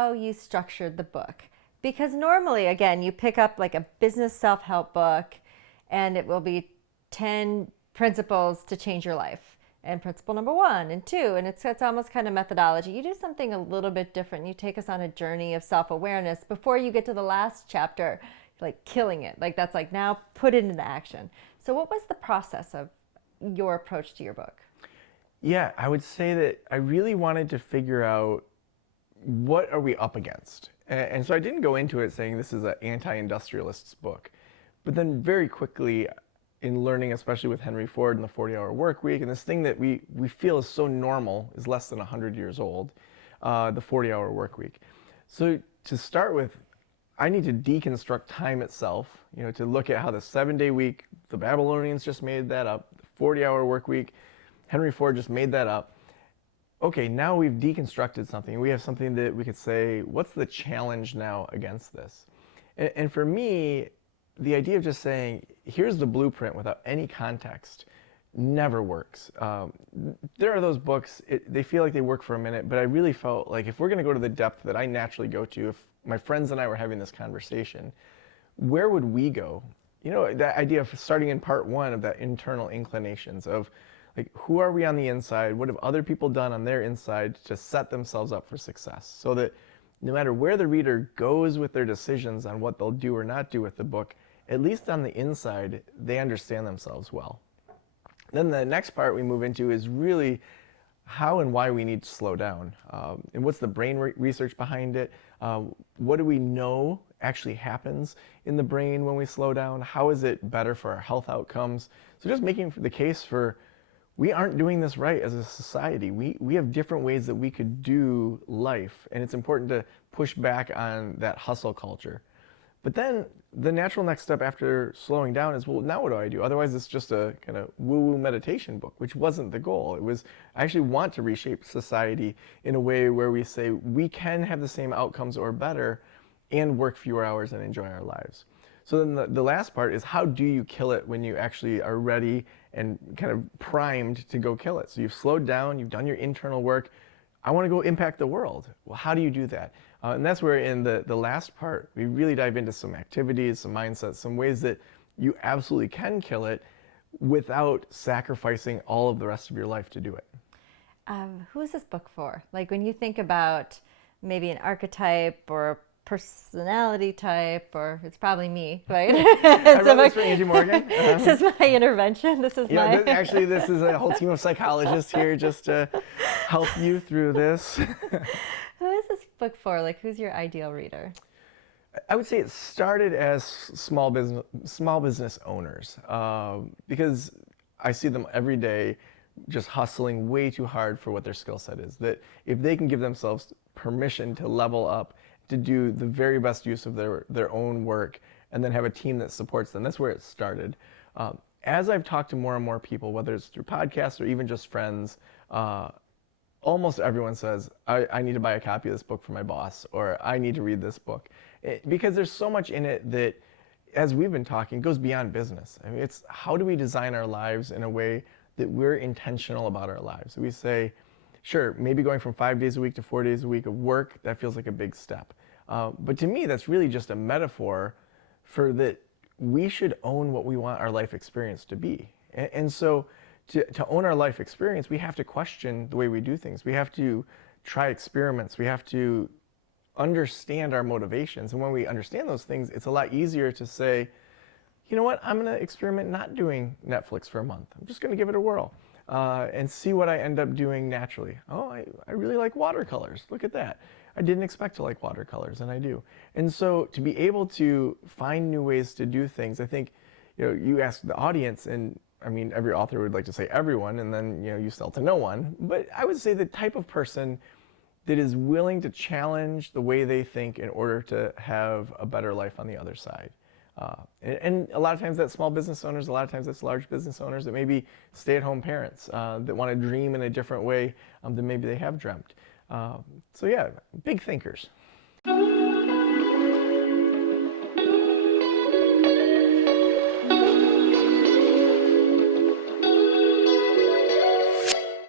how you structured the book. Because normally, again, you pick up like a business self-help book and it will be 10 principles to change your life. And principle number 1 and 2, and it's almost kind of methodology. You do something a little bit different. You take us on a journey of self-awareness before you get to the last chapter, like killing it. Like that's like now put it into action. So what was the process of your approach to your book? Yeah, I would say that I really wanted to figure out what are we up against. And so I didn't go into it saying this is an anti-industrialist's book. But then very quickly, in learning, especially with Henry Ford and the 40-hour work week, and this thing that we feel is so normal, is less than 100 years old, the 40-hour work week. So to start with, I need to deconstruct time itself, to look at how the 7-day week, the Babylonians just made that up, the 40-hour work week, Henry Ford just made that up. Okay, now we've deconstructed something. We have something that we could say, what's the challenge now against this? And for me, the idea of just saying, here's the blueprint without any context never works. There are those books, they feel like they work for a minute, but I really felt like if we're going to go to the depth that I naturally go to, if my friends and I were having this conversation, where would we go? That idea of starting in part 1 of that internal inclinations of like, who are we on the inside? What have other people done on their inside to set themselves up for success? So that no matter where the reader goes with their decisions on what they'll do or not do with the book, at least on the inside, they understand themselves well. Then the next part we move into is really how and why we need to slow down. And what's the brain research behind it? What do we know actually happens in the brain when we slow down? How is it better for our health outcomes? So just making the case for we aren't doing this right as a society. We have different ways that we could do life, and it's important to push back on that hustle culture. But then the natural next step after slowing down is, well, now what do I do? Otherwise, it's just a kind of woo-woo meditation book, which wasn't the goal. It was, I actually want to reshape society in a way where we say we can have the same outcomes or better and work fewer hours and enjoy our lives. So then the last part is, how do you kill it when you actually are ready and kind of primed to go kill it? So you've slowed down, you've done your internal work. I want to go impact the world. Well, how do you do that? And that's where in the last part, we really dive into some activities, some mindsets, some ways that you absolutely can kill it without sacrificing all of the rest of your life to do it. Who is this book for? Like when you think about maybe an archetype or a personality type, or it's probably me, right? I wrote this for Angie Morgan. This is my intervention. This is actually, this is a whole team of psychologists here just to help you through this. Who is this book for? Like, who's your ideal reader? I would say it started as small business owners, because I see them every day just hustling way too hard for what their skill set is. That if they can give themselves permission to level up, to do the very best use of their own work, and then have a team that supports them. That's where it started. As I've talked to more and more people, whether it's through podcasts or even just friends, almost everyone says, I need to buy a copy of this book for my boss, or I need to read this book. Because there's so much in it that, as we've been talking, goes beyond business. I mean, it's how do we design our lives in a way that we're intentional about our lives. We say, sure, maybe going from 5 days a week to 4 days a week of work, that feels like a big step. But to me, that's really just a metaphor for that we should own what we want our life experience to be. And so to own our life experience, we have to question the way we do things. We have to try experiments. We have to understand our motivations. And when we understand those things, it's a lot easier to say, you know what, I'm going to experiment not doing Netflix for a month. I'm just going to give it a whirl and see what I end up doing naturally. Oh, I really like watercolors. Look at that. I didn't expect to like watercolors, and I do. And so to be able to find new ways to do things, I think, you ask the audience, and I mean, every author would like to say everyone, and then, you sell to no one. But I would say the type of person that is willing to challenge the way they think in order to have a better life on the other side. And a lot of times that's small business owners, a lot of times that's large business owners, that maybe stay-at-home parents that want to dream in a different way than maybe they have dreamt. So yeah, big thinkers.